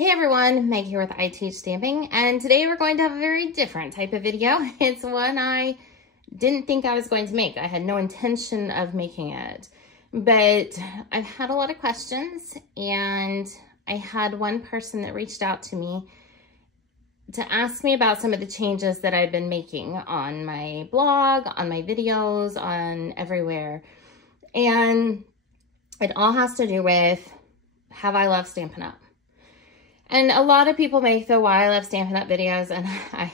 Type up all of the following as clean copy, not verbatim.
Hey everyone, Meg here with I Teach Stamping, and today we're going to have a very different type of video. It's one I didn't think I was going to make. I had no intention of making it, but I've had a lot of questions, and I had one person that reached out to me to ask me about some of the changes that I've been making on my blog, on my videos, on everywhere. And it all has to do with, have I left Stampin' Up? And a lot of people make the why I left Stampin' Up videos, and I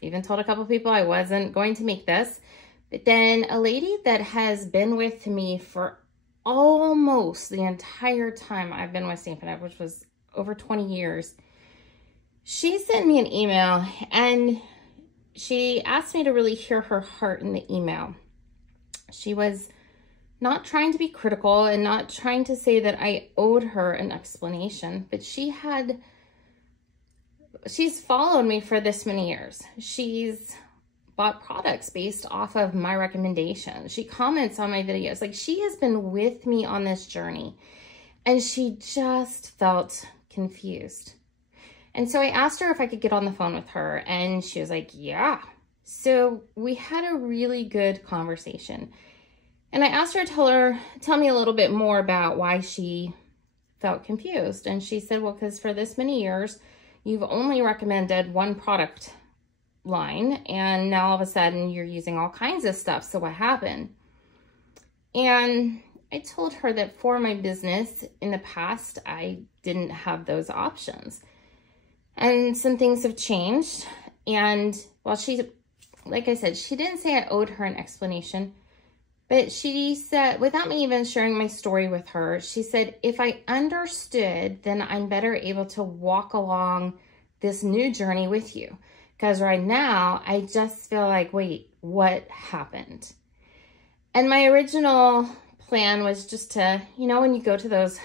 even told a couple people I wasn't going to make this. But then a lady that has been with me for almost the entire time I've been with Stampin' Up, which was over 20 years, she sent me an email and she asked me to really hear her heart in the email. She was not trying to be critical and not trying to say that I owed her an explanation, but she's followed me for this many years. She's bought products based off of my recommendation. She comments on my videos. Like, she has been with me on this journey, and she just felt confused. And so I asked her if I could get on the phone with her, and she was like, yeah. So we had a really good conversation. And I asked her to tell me a little bit more about why she felt confused. And she said, well, because for this many years, you've only recommended one product line, and now all of a sudden you're using all kinds of stuff. So what happened? And I told her that for my business in the past, I didn't have those options. And some things have changed. And while like I said, she didn't say I owed her an explanation, but she said, without me even sharing my story with her, she said, if I understood, then I'm better able to walk along this new journey with you. Because right now, I just feel like, wait, what happened? And my original plan was just to, you know, when you go to those,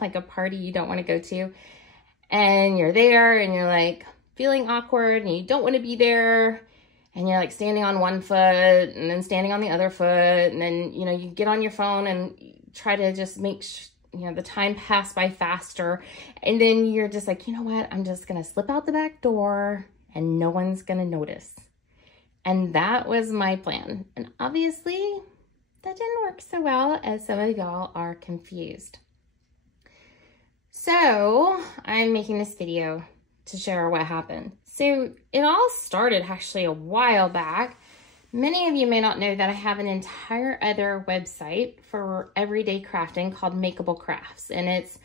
like a party you don't want to go to, and you're there and you're like feeling awkward and you don't want to be there, and you're like standing on one foot and then standing on the other foot, and then, you know, you get on your phone and try to just make the time pass by faster, and then you're just like, you know what, I'm just gonna slip out the back door and no one's gonna notice. And that was my plan, and obviously that didn't work so well, as some of y'all are confused. So I'm making this video to share what happened. So it all started actually a while back. Many of you may not know that I have an entire other website for everyday crafting called Makeable Crafts. And it's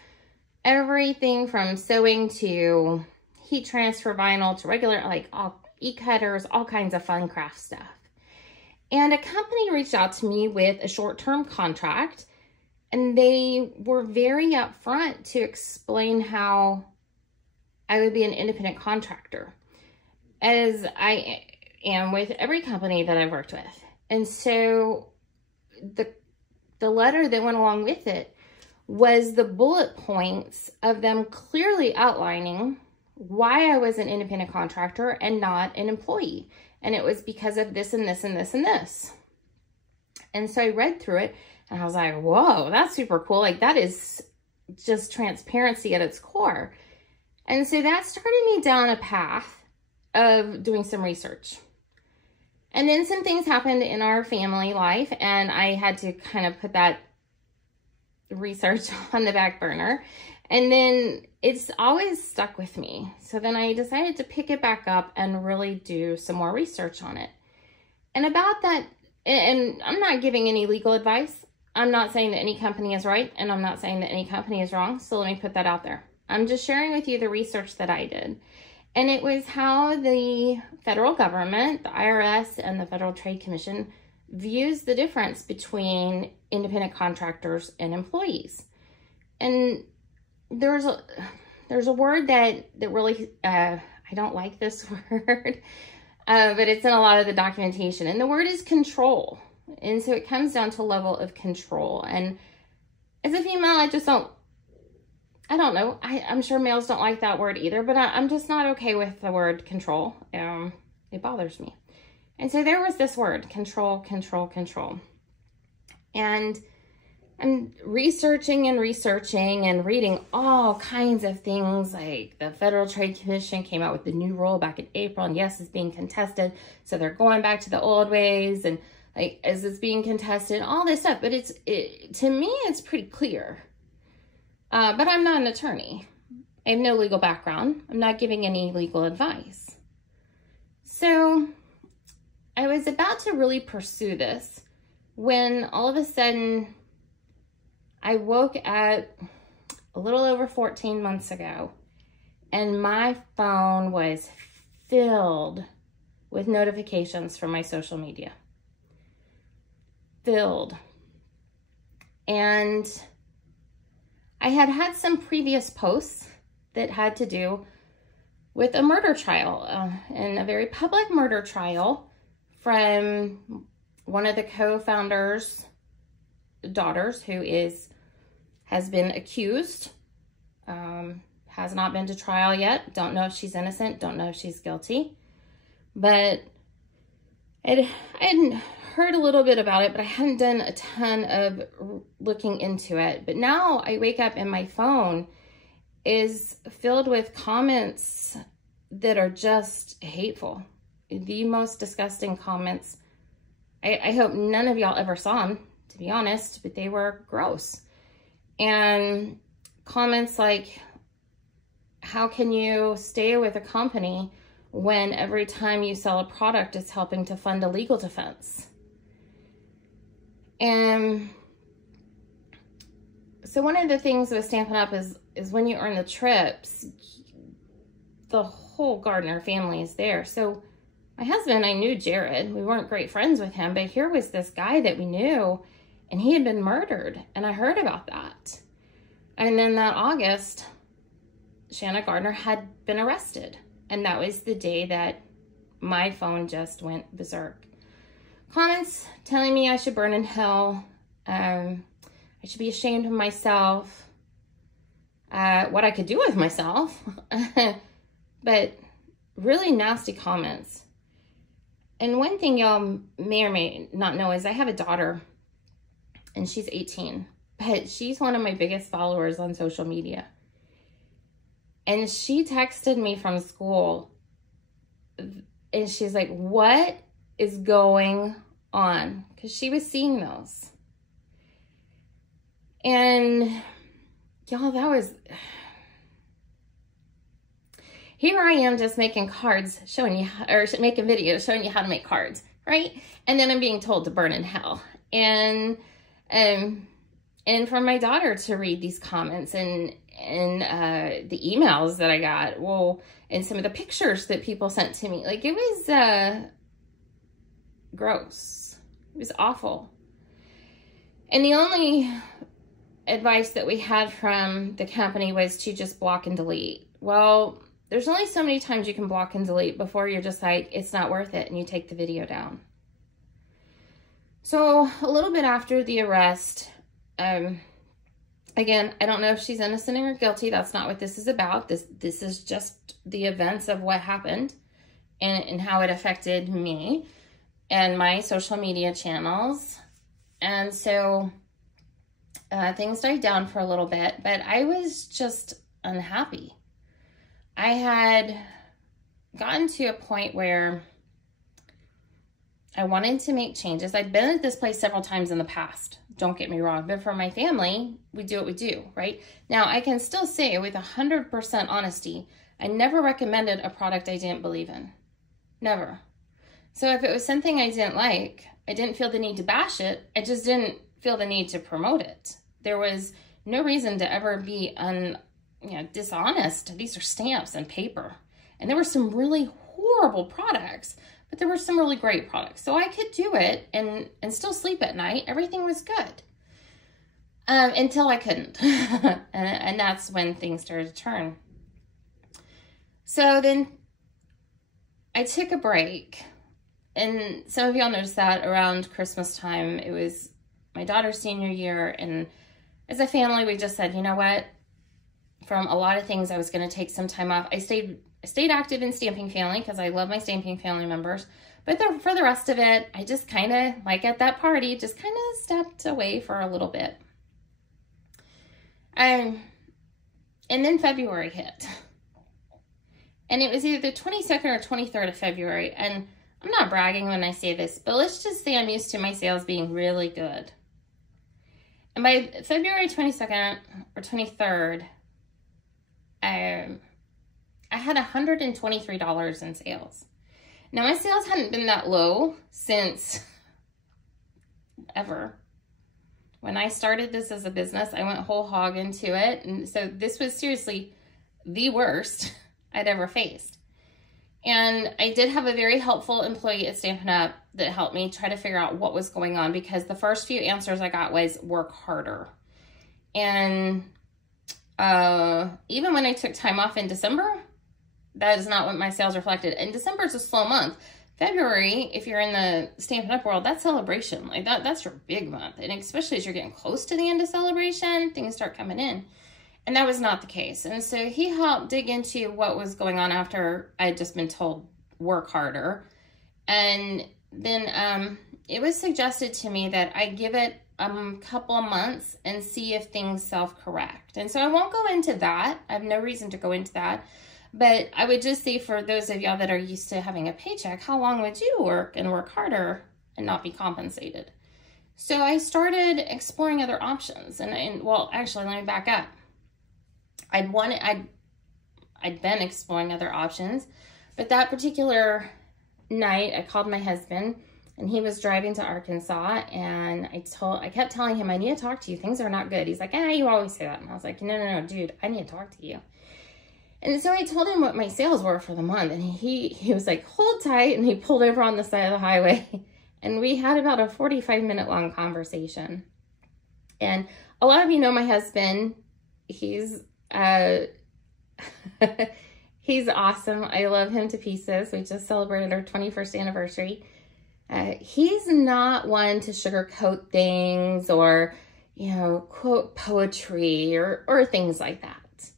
everything from sewing to heat transfer vinyl to regular, like all e-cutters, all kinds of fun craft stuff. And a company reached out to me with a short-term contract, and they were very upfront to explain how I would be an independent contractor, as I am with every company that I've worked with. And so the letter that went along with it was the bullet points of them clearly outlining why I was an independent contractor and not an employee. And it was because of this and this and this and this. And so I read through it and I was like, whoa, that's super cool. Like, that is just transparency at its core. And so that started me down a path of doing some research. And then some things happened in our family life, and I had to kind of put that research on the back burner. And then it's always stuck with me. So then I decided to pick it back up and really do some more research on it. And about that, and I'm not giving any legal advice. I'm not saying that any company is right, and I'm not saying that any company is wrong. So let me put that out there. I'm just sharing with you the research that I did. And it was how the federal government, the IRS, and the Federal Trade Commission views the difference between independent contractors and employees. And there's a word that really, I don't like this word, but it's in a lot of the documentation. And the word is control. And so it comes down to level of control. And as a female, I don't know. I'm sure males don't like that word either, but I'm just not okay with the word control. It bothers me. And so there was this word, control, control, control. And I'm researching and reading all kinds of things, like the Federal Trade Commission came out with the new rule back in April, and yes, it's being contested. So they're going back to the old ways, and like, as it's being contested, all this stuff. But to me, it's pretty clear. But I'm not an attorney. I have no legal background. I'm not giving any legal advice. So I was about to really pursue this when all of a sudden I woke up a little over 14 months ago, and my phone was filled with notifications from my social media. Filled. And I had some previous posts that had to do with a murder trial, and a very public murder trial from one of the co-founders' daughters, who has been accused, has not been to trial yet. Don't know if she's innocent, don't know if she's guilty. But I hadn't heard a little bit about it, but I hadn't done a ton of looking into it. But now I wake up and my phone is filled with comments that are just hateful. The most disgusting comments. I hope none of y'all ever saw them, to be honest, but they were gross. And comments like, how can you stay with a company when every time you sell a product, it's helping to fund a legal defense? And so one of the things with Stampin' Up is when you earn the trips, the whole Gardner family is there. So my husband, I knew Jared. We weren't great friends with him, but here was this guy that we knew, and he had been murdered, and I heard about that. And then that August, Shanna Gardner had been arrested, and that was the day that my phone just went berserk. Comments telling me I should burn in hell, I should be ashamed of myself, what I could do with myself, but really nasty comments. And one thing y'all may or may not know is I have a daughter, and she's 18, but she's one of my biggest followers on social media. And she texted me from school, and she's like, what is going on? Because she was seeing those. And y'all, that was... Here I am just making cards showing you, or making videos showing you how to make cards, right? And then I'm being told to burn in hell. And for my daughter to read these comments and the emails that I got, well, and some of the pictures that people sent to me, like, it was gross. It was awful. And the only advice that we had from the company was to just block and delete. Well, there's only so many times you can block and delete before you're just like, it's not worth it, and you take the video down. So a little bit after the arrest, again, I don't know if she's innocent or guilty. That's not what this is about. This is just the events of what happened and how it affected me and my social media channels. And so things died down for a little bit, but I was just unhappy. I had gotten to a point where I wanted to make changes. I'd been at this place several times in the past, don't get me wrong, but for my family, we do what we do, right? Now, I can still say with 100% honesty, I never recommended a product I didn't believe in. Never. So if it was something I didn't like, I didn't feel the need to bash it. I just didn't feel the need to promote it. There was no reason to ever be dishonest. These are stamps and paper. And there were some really horrible products, but there were some really great products. So I could do it and still sleep at night. Everything was good. Until I couldn't. and that's when things started to turn. So then I took a break. And some of y'all noticed that around Christmas time, it was my daughter's senior year. And as a family, we just said, you know what? From a lot of things, I was going to take some time off. I stayed active in Stamping Family because I love my Stamping Family members. But for the rest of it, I just kind of, like at that party, just kind of stepped away for a little bit. And then February hit. And it was either the 22nd or 23rd of February. And I'm not bragging when I say this, but let's just say I'm used to my sales being really good. And by February 22nd or 23rd, I had $123 in sales. Now, my sales hadn't been that low since ever. When I started this as a business, I went whole hog into it. And so this was seriously the worst I'd ever faced. And I did have a very helpful employee at Stampin' Up! That helped me try to figure out what was going on, because the first few answers I got was work harder. And even when I took time off in December, that is not what my sales reflected. And December is a slow month. February, if you're in the Stampin' Up! World, that's celebration. Like that's your big month. And especially as you're getting close to the end of celebration, things start coming in. And that was not the case. And so he helped dig into what was going on after I had just been told work harder. And then it was suggested to me that I give it a couple of months and see if things self-correct. And so I won't go into that. I have no reason to go into that. But I would just say, for those of y'all that are used to having a paycheck, how long would you work and work harder and not be compensated? So I started exploring other options. And well, actually, let me back up. I'd been exploring other options, but that particular night I called my husband, and he was driving to Arkansas, and I kept telling him, I need to talk to you. Things are not good. He's like, you always say that. And I was like, no, dude, I need to talk to you. And so I told him what my sales were for the month, and he was like, hold tight, and he pulled over on the side of the highway, and we had about a 45-minute long conversation. And a lot of you know my husband. He's he's awesome. I love him to pieces. We just celebrated our 21st anniversary. He's not one to sugarcoat things or, quote poetry or things like that.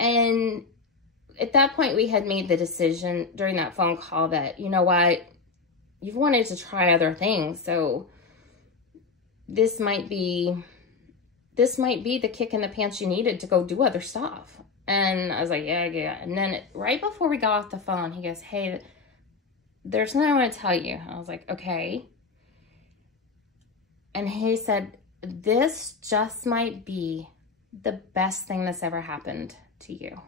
And at that point, we had made the decision during that phone call that, you know what, you've wanted to try other things. So this might be the kick in the pants you needed to go do other stuff. And I was like, yeah. And then right before we got off the phone, he goes, hey, there's something I want to tell you. I was like, okay. And he said, this just might be the best thing that's ever happened to you.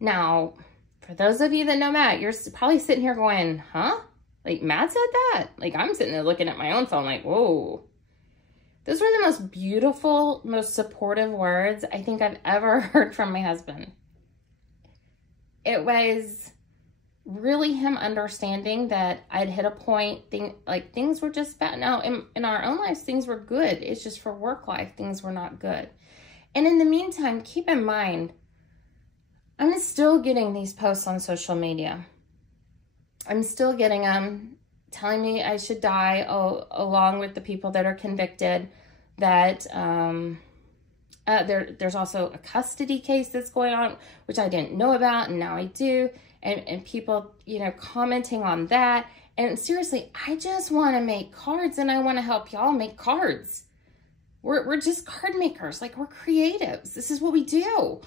Now, for those of you that know Matt, you're probably sitting here going, huh? Like, Matt said that? Like, I'm sitting there looking at my own phone like, whoa. Those were the most beautiful, most supportive words I think I've ever heard from my husband. It was really him understanding that I'd hit a point, things were just bad. Now, in our own lives, things were good. It's just for work life, things were not good. And in the meantime, keep in mind, I'm still getting these posts on social media. I'm still getting them telling me I should die, along with the people that are convicted, that there's also a custody case that's going on, which I didn't know about, and now I do, and people, commenting on that. And seriously, I just want to make cards, and I want to help y'all make cards. We're just card makers. Like, we're creatives. This is what we do.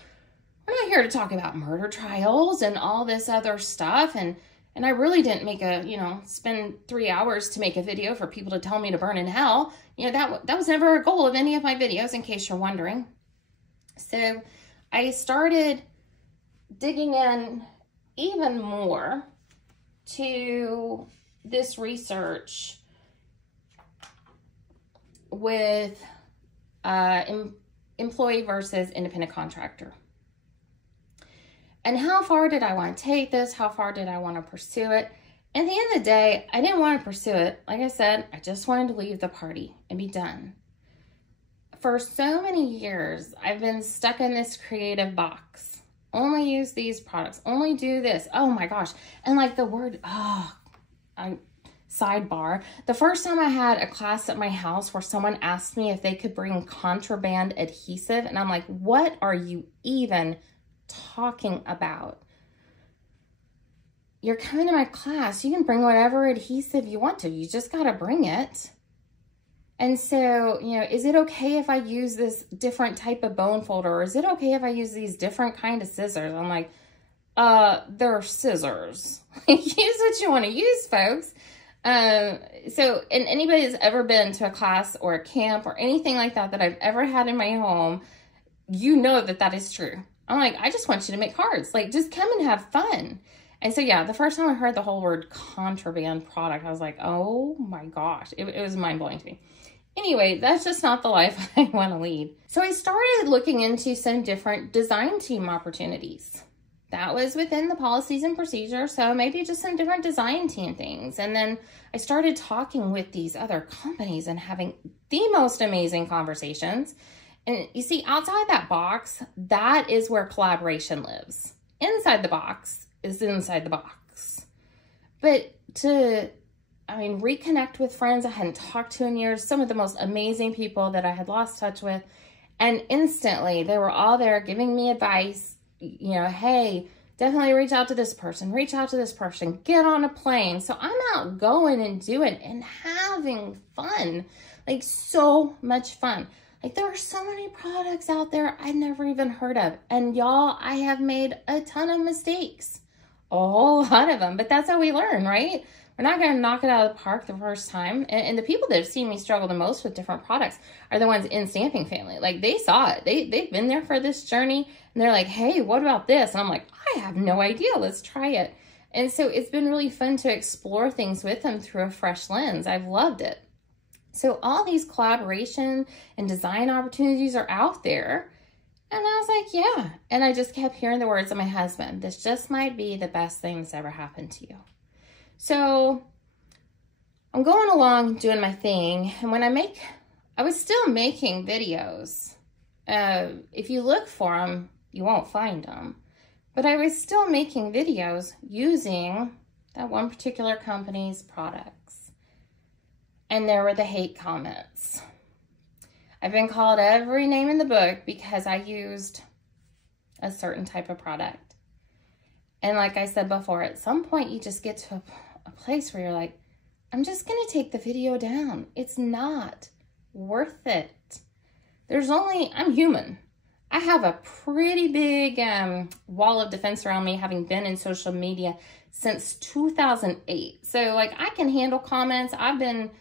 We're not here to talk about murder trials and all this other stuff, and I really didn't make spend 3 hours to make a video for people to tell me to burn in hell. That was never a goal of any of my videos, in case you're wondering. So I started digging in even more to this research with employee versus independent contractor. And how far did I want to take this? How far did I want to pursue it? At the end of the day, I didn't want to pursue it. Like I said, I just wanted to leave the party and be done. For so many years, I've been stuck in this creative box. Only use these products. Only do this. Oh my gosh. And like the word, sidebar. The first time I had a class at my house where someone asked me if they could bring contraband adhesive. And I'm like, what are you even talking about? You're coming to my class, you can bring whatever adhesive you want to, you just got to bring it. And so, you know, is it okay if I use this different type of bone folder? Or is it okay if I use these different kind of scissors? I'm like, they're scissors. Use what you want to use, folks. So, and anybody that's ever been to a class or a camp or anything like that that I've ever had in my home, you know that that is true. I'm like, I just want you to make cards. Like, just come and have fun. And so, yeah, the first time I heard the whole word contraband product, I was like, oh my gosh, it was mind-blowing to me. Anyway, that's just not the life I want to lead. So I started looking into some different design team opportunities. That was within the policies and procedures, so maybe just some different design team things. And then I started talking with these other companies and having the most amazing conversations. And you see, outside that box, that is where collaboration lives. Inside the box is inside the box. But to, reconnect with friends I hadn't talked to in years, some of the most amazing people that I had lost touch with, and instantly they were all there giving me advice, you know, hey, definitely reach out to this person, get on a plane. So I'm out going and doing and having fun, like so much fun. Like there are so many products out there I'd never even heard of. And y'all, I have made a ton of mistakes, a whole lot of them, but that's how we learn, right? We're not going to knock it out of the park the first time. And the people that have seen me struggle the most with different products are the ones in Stamping Family. Like they saw it. They've been there for this journey and they're like, hey, what about this? And I'm like, I have no idea. Let's try it. And so it's been really fun to explore things with them through a fresh lens. I've loved it. So all these collaboration and design opportunities are out there. And I was like, yeah. And I just kept hearing the words of my husband. This just might be the best thing that's ever happened to you. So I'm going along doing my thing. And when I was still making videos. If you look for them, you won't find them. But I was still making videos using that one particular company's products. And there were the hate comments. I've been called every name in the book because I used a certain type of product. And like I said before, at some point you just get to a place where you're like, I'm just going to take the video down. It's not worth it. I'm human. I have a pretty big wall of defense around me, having been in social media since 2008. So like I can handle comments. I've been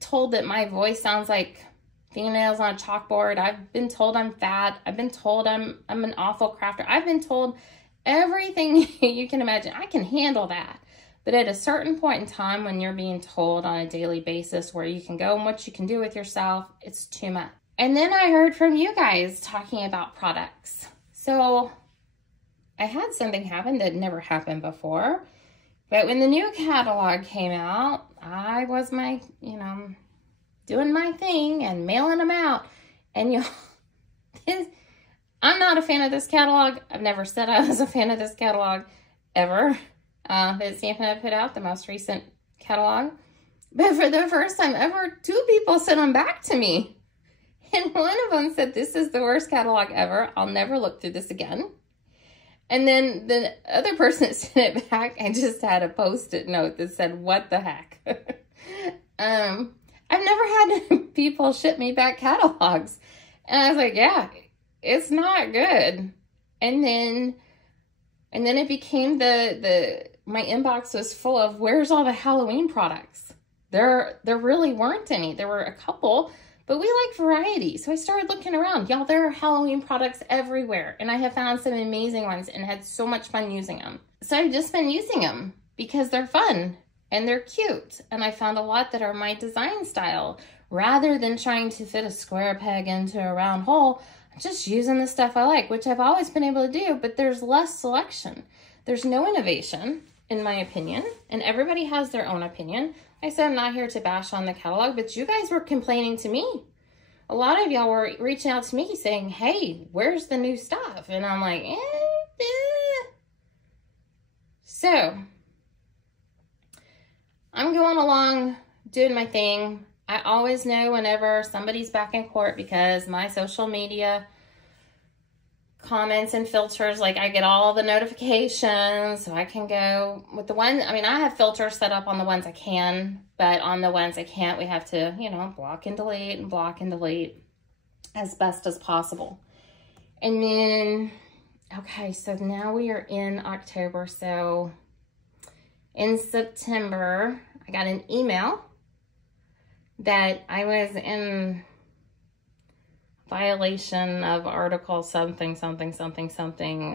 told that my voice sounds like fingernails on a chalkboard. I've been told I'm fat. I've been told I'm an awful crafter. I've been told everything you can imagine. I can handle that. But at a certain point in time when you're being told on a daily basis where you can go and what you can do with yourself, it's too much. And then I heard from you guys talking about products. So I had something happen that never happened before. But when the new catalog came out, I was doing my thing and mailing them out. And I'm not a fan of this catalog. I've never said I was a fan of this catalog ever. That Stampin' Up put out, the most recent catalog. But for the first time ever, 2 people sent them back to me. And one of them said, this is the worst catalog ever. I'll never look through this again. And then the other person that sent it back, I just had a Post-it note that said, what the heck? I've never had people ship me back catalogs. And I was like, yeah, it's not good. And then it became my inbox was full of, where's all the Halloween products? There really weren't any. There were a couple, but we like variety. So I started looking around. Y'all, there are Halloween products everywhere. And I have found some amazing ones and had so much fun using them. So I've just been using them because they're fun and they're cute. And I found a lot that are my design style. Rather than trying to fit a square peg into a round hole, I'm just using the stuff I like, which I've always been able to do, but there's less selection. There's no innovation, in my opinion, and everybody has their own opinion. I said I'm not here to bash on the catalog, but you guys were complaining to me. A lot of y'all were reaching out to me saying, hey, where's the new stuff? And I'm like, So, I'm going along, doing my thing. I always know whenever somebody's back in court because my social media comments and filters. Like I get all the notifications, so I can go with the one. I mean, I have filters set up on the ones I can, but on the ones I can't, we have to, you know, block and delete as best as possible. And then, okay, so now we are in October. So in September, I got an email that I was in violation of article something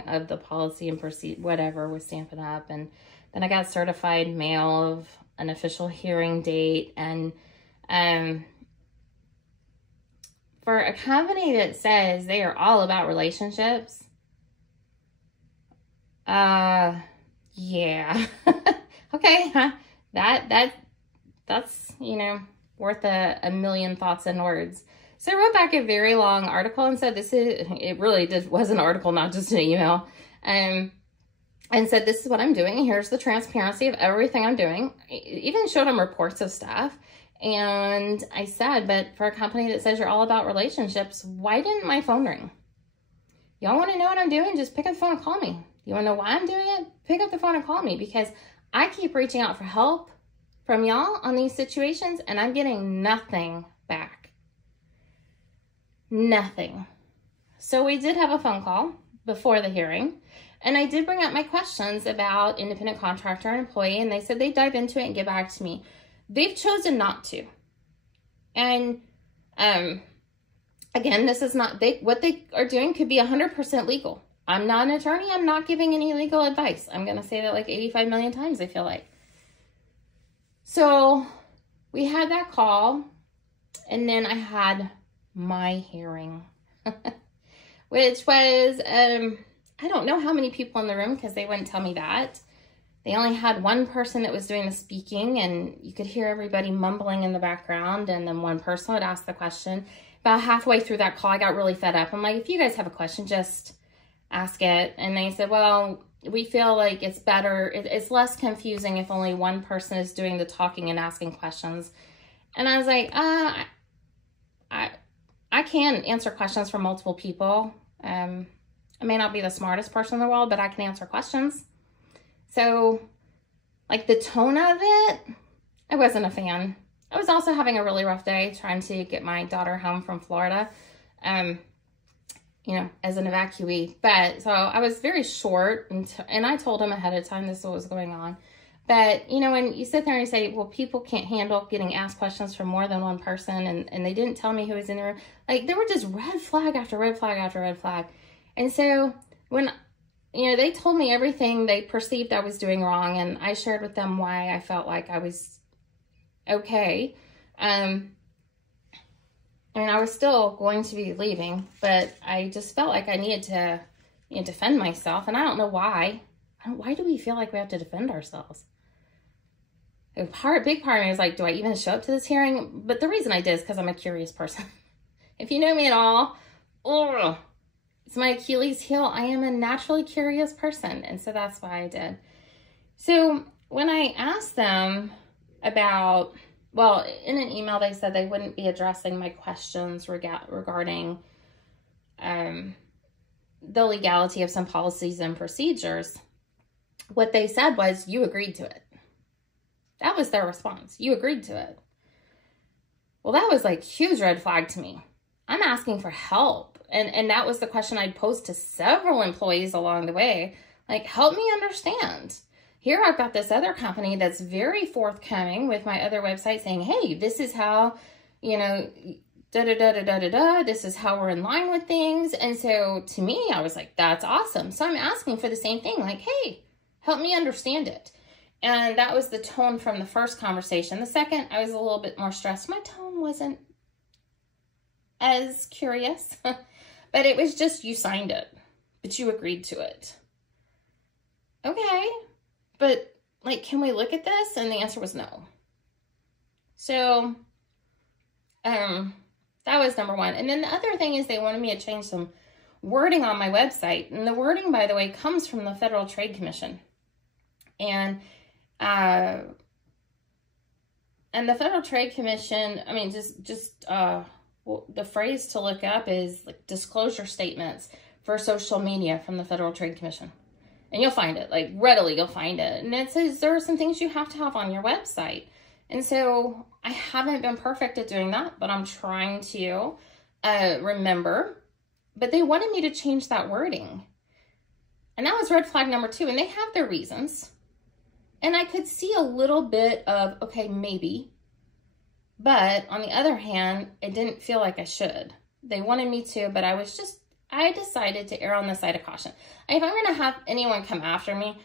of the policy and procedure, whatever, with Stampin' Up. And then I got certified mail of an official hearing date. And for a company that says they are all about relationships, yeah. Okay, huh? That's, you know, worth a million thoughts and words. So I wrote back a very long article and said, it really was an article, not just an email. And said, this is what I'm doing. Here's the transparency of everything I'm doing. I even showed them reports of stuff. And I said, but for a company that says you're all about relationships, why didn't my phone ring? Y'all want to know what I'm doing? Just pick up the phone and call me. You want to know why I'm doing it? Pick up the phone and call me, because I keep reaching out for help from y'all on these situations and I'm getting nothing back. Nothing. So we did have a phone call before the hearing, and I did bring up my questions about independent contractor and employee, and they said they'd dive into it and get back to me. They've chosen not to. And again, this is not, what they are doing could be 100% legal. I'm not an attorney. I'm not giving any legal advice. I'm going to say that like 85 million times, I feel like. So we had that call, and then I had my hearing, which was, I don't know how many people in the room, because they wouldn't tell me that. They only had one person that was doing the speaking, and you could hear everybody mumbling in the background, and then one person would ask the question. About halfway through that call, I got really fed up. I'm like, if you guys have a question, just ask it. And they said, well, we feel like it's better, it's less confusing if only one person is doing the talking and asking questions. And I was like, I can answer questions from multiple people. I may not be the smartest person in the world, but I can answer questions. So, like, the tone of it, I wasn't a fan. I was also having a really rough day trying to get my daughter home from Florida, you know, as an evacuee. But, so I was very short, and I told him ahead of time this is what was going on. But, you know, when you sit there and you say, well, people can't handle getting asked questions from more than one person, and they didn't tell me who was in the room, like, there were just red flag after red flag after red flag. And so when, you know, they told me everything they perceived I was doing wrong, and I shared with them why I felt like I was okay. I mean, I was still going to be leaving, but I just felt like I needed to, you know, defend myself, and I don't know why. Why do we feel like we have to defend ourselves? A big part of me is like, do I even show up to this hearing? But the reason I did is because I'm a curious person. If you know me at all, it's my Achilles heel. I am a naturally curious person, and so that's why I did. So when I asked them about, well, in an email they said they wouldn't be addressing my questions regarding the legality of some policies and procedures. What they said was, you agreed to it. That was their response. You agreed to it. Well, that was like huge red flag to me. I'm asking for help. And that was the question I'd posed to several employees along the way. Like, help me understand. Here I've got this other company that's very forthcoming with my other website saying, hey, this is how, you know, this is how we're in line with things. And so to me, I was like, that's awesome. So I'm asking for the same thing. Like, hey, help me understand it. And that was the tone from the first conversation. The second, I was a little bit more stressed. My tone wasn't as curious, but it was just, you signed it, but you agreed to it. Okay, but like, can we look at this? And the answer was no. So, that was number one. And then the other thing is they wanted me to change some wording on my website. And the wording, by the way, comes from the Federal Trade Commission. And the Federal Trade Commission, I mean, well, the phrase to look up is like disclosure statements for social media from the Federal Trade Commission. And you'll find it, like readily you'll find it. And it says there are some things you have to have on your website. And so I haven't been perfect at doing that, but I'm trying to remember. But they wanted me to change that wording. And that was red flag number 2. And they have their reasons. And I could see a little bit of, okay, maybe. But on the other hand, it didn't feel like I should. They wanted me to, but I decided to err on the side of caution. If I'm going to have anyone come after me,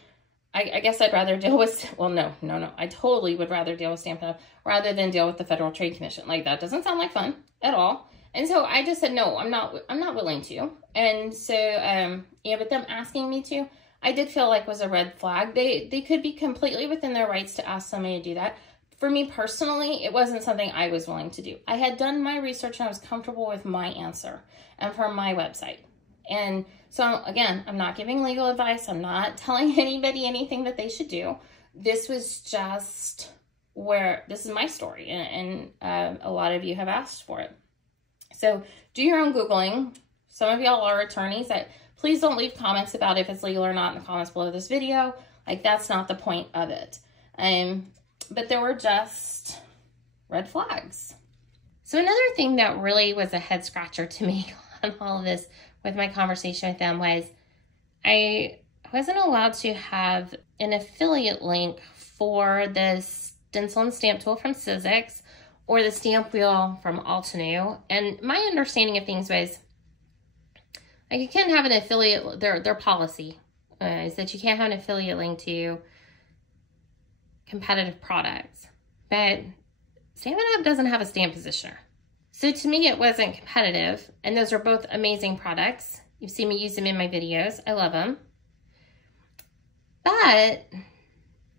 I guess I'd rather deal with, well, no. I totally would rather deal with Stampin' Up rather than deal with the Federal Trade Commission. Like, that doesn't sound like fun at all. And so I just said, no, I'm not willing to. And so, yeah, but them asking me to, I did feel like was a red flag. They could be completely within their rights to ask somebody to do that. For me personally, it wasn't something I was willing to do. I had done my research and I was comfortable with my answer and for my website. And so, again, I'm not giving legal advice. I'm not telling anybody anything that they should do. This was just this is my story. And a lot of you have asked for it. So do your own Googling. Some of y'all are attorneys. Please don't leave comments about if it's legal or not in the comments below this video. Like, that's not the point of it. But there were just red flags. So another thing that really was a head scratcher to me on all of this with my conversation with them was I wasn't allowed to have an affiliate link for the stencil and stamp tool from Sizzix or the stamp wheel from Altenew. And my understanding of things was, like, you can't have an affiliate, their policy is that you can't have an affiliate link to competitive products. But Stampin' Up doesn't have a stamp positioner. So to me, it wasn't competitive. And those are both amazing products. You've seen me use them in my videos. I love them. But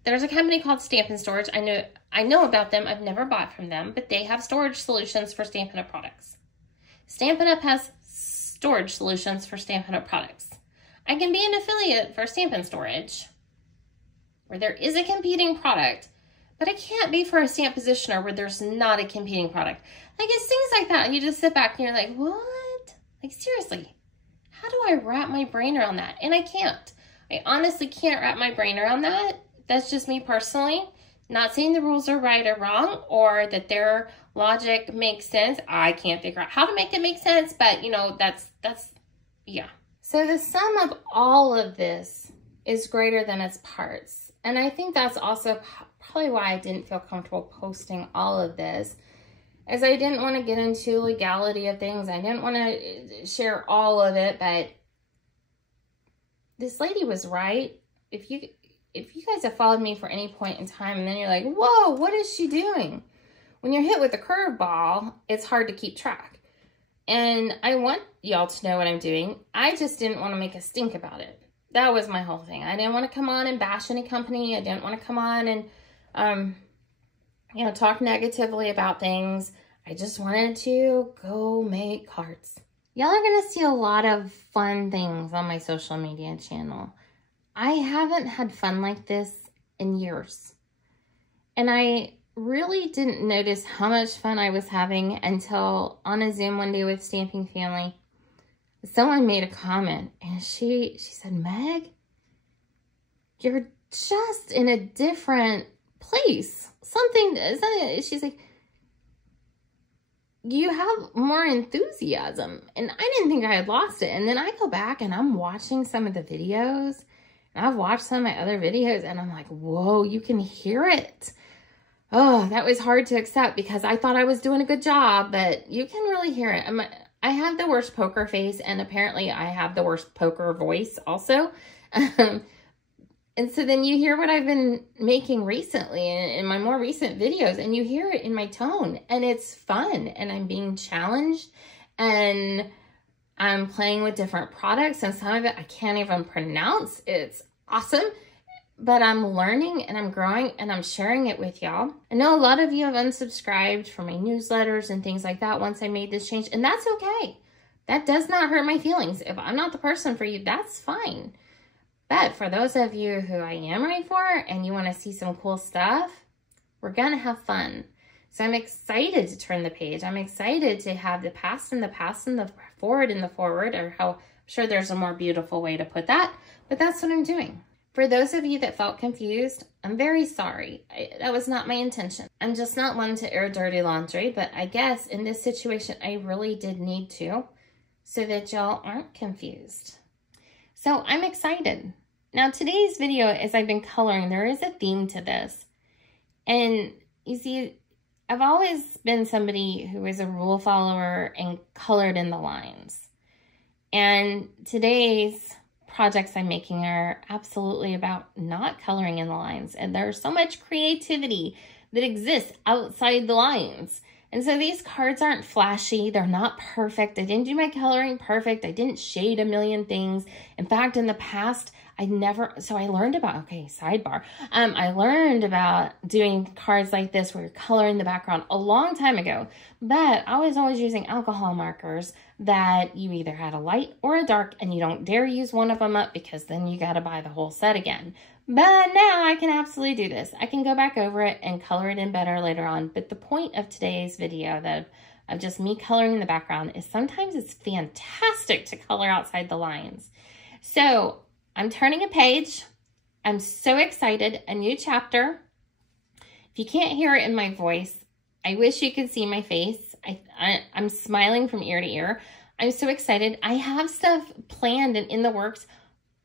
there's a company called Stampin' Storage. I know about them. I've never bought from them, but they have storage solutions for Stampin' Up products. Stampin' Up has storage solutions for Stampin' Up products. I can be an affiliate for Stampin' Storage, where there is a competing product, but I can't be for a stamp positioner where there's not a competing product. Like, it's things like that, and you just sit back and you're like, what? Like, seriously, how do I wrap my brain around that? And I can't. I honestly can't wrap my brain around that. That's just me personally. Not saying the rules are right or wrong, or that their logic makes sense. I can't figure out how to make it make sense, but, you know, that's yeah. So the sum of all of this is greater than its parts. And I think that's also probably why I didn't feel comfortable posting all of this, as I didn't want to get into legality of things. I didn't want to share all of it, but this lady was right. If you guys have followed me for any point in time and then you're like, whoa, what is she doing? When you're hit with a curveball, it's hard to keep track. And I want y'all to know what I'm doing. I just didn't want to make a stink about it. That was my whole thing. I didn't want to come on and bash any company. I didn't want to come on and, you know, talk negatively about things. I just wanted to go make cards. Y'all are going to see a lot of fun things on my social media channel. I haven't had fun like this in years. And I really didn't notice how much fun I was having until on a Zoom one day with Stamping Family, someone made a comment and she said, Meg, you're just in a different place. Something, she's like, you have more enthusiasm. And I didn't think I had lost it. And then I go back and I'm watching some of the videos, and I've watched some of my other videos, and I'm like, whoa, you can hear it. Oh, that was hard to accept because I thought I was doing a good job, but you can really hear it. I have the worst poker face, and apparently I have the worst poker voice also. And so then you hear what I've been making recently in my more recent videos, and you hear it in my tone, and it's fun, and I'm being challenged, and I'm playing with different products, and some of it I can't even pronounce. It's awesome, but I'm learning, and I'm growing, and I'm sharing it with y'all. I know a lot of you have unsubscribed from my newsletters and things like that once I made this change, and that's okay. That does not hurt my feelings. If I'm not the person for you, that's fine. But for those of you who I am right for and you want to see some cool stuff, we're going to have fun. So I'm excited to turn the page. I'm excited to have the past and the past and the forward, or how I'm sure there's a more beautiful way to put that, but that's what I'm doing. For those of you that felt confused, I'm very sorry. That was not my intention. I'm just not one to air dirty laundry, but I guess in this situation, I really did need to, so that y'all aren't confused. So I'm excited. Now today's video, as I've been coloring, there is a theme to this. And you see, I've always been somebody who is a rule follower and colored in the lines. And today's projects I'm making are absolutely about not coloring in the lines. And there's so much creativity that exists outside the lines. And so these cards aren't flashy. They're not perfect. I didn't do my coloring perfect. I didn't shade a million things. In fact, in the past, I learned about, okay, sidebar. I learned about doing cards like this where you're coloring the background a long time ago, but I was always using alcohol markers that you either had a light or a dark, and you don't dare use one of them up because then you got to buy the whole set again. But now I can absolutely do this. I can go back over it and color it in better later on. But the point of today's video of just me coloring in the background is sometimes it's fantastic to color outside the lines. So I'm turning a page. I'm so excited. A new chapter. If you can't hear it in my voice, I wish you could see my face. I'm smiling from ear to ear. I'm so excited. I have stuff planned and in the works.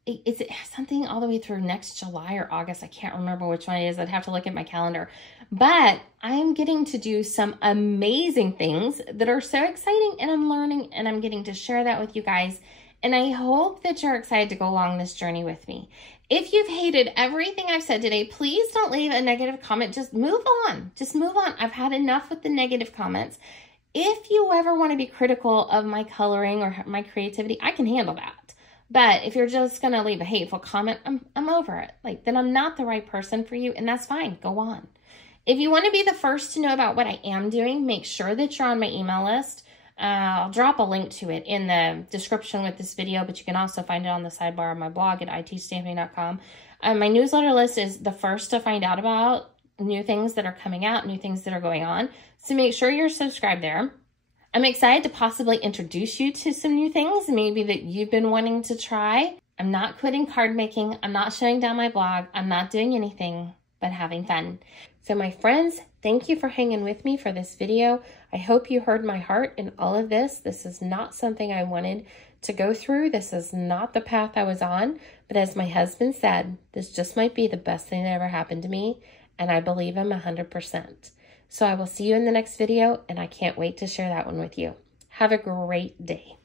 It's something all the way through next July or August. I can't remember which one it is. I'd have to look at my calendar. But I'm getting to do some amazing things that are so exciting, and I'm learning, and I'm getting to share that with you guys. And I hope that you're excited to go along this journey with me. If you've hated everything I've said today, please don't leave a negative comment. Just move on. Just move on. I've had enough with the negative comments. If you ever want to be critical of my coloring or my creativity, I can handle that. But if you're just going to leave a hateful comment, I'm over it. Then I'm not the right person for you, and that's fine. Go on. If you want to be the first to know about what I am doing, make sure that you're on my email list. I'll drop a link to it in the description with this video, but you can also find it on the sidebar of my blog at itstamping.com. My newsletter list is the first to find out about new things that are coming out, new things that are going on. So make sure you're subscribed there. I'm excited to possibly introduce you to some new things, maybe that you've been wanting to try. I'm not quitting card making. I'm not shutting down my blog. I'm not doing anything but having fun. So my friends, thank you for hanging with me for this video. I hope you heard my heart in all of this. This is not something I wanted to go through. This is not the path I was on. But as my husband said, this just might be the best thing that ever happened to me. And I believe him 100%. So I will see you in the next video, and I can't wait to share that one with you. Have a great day.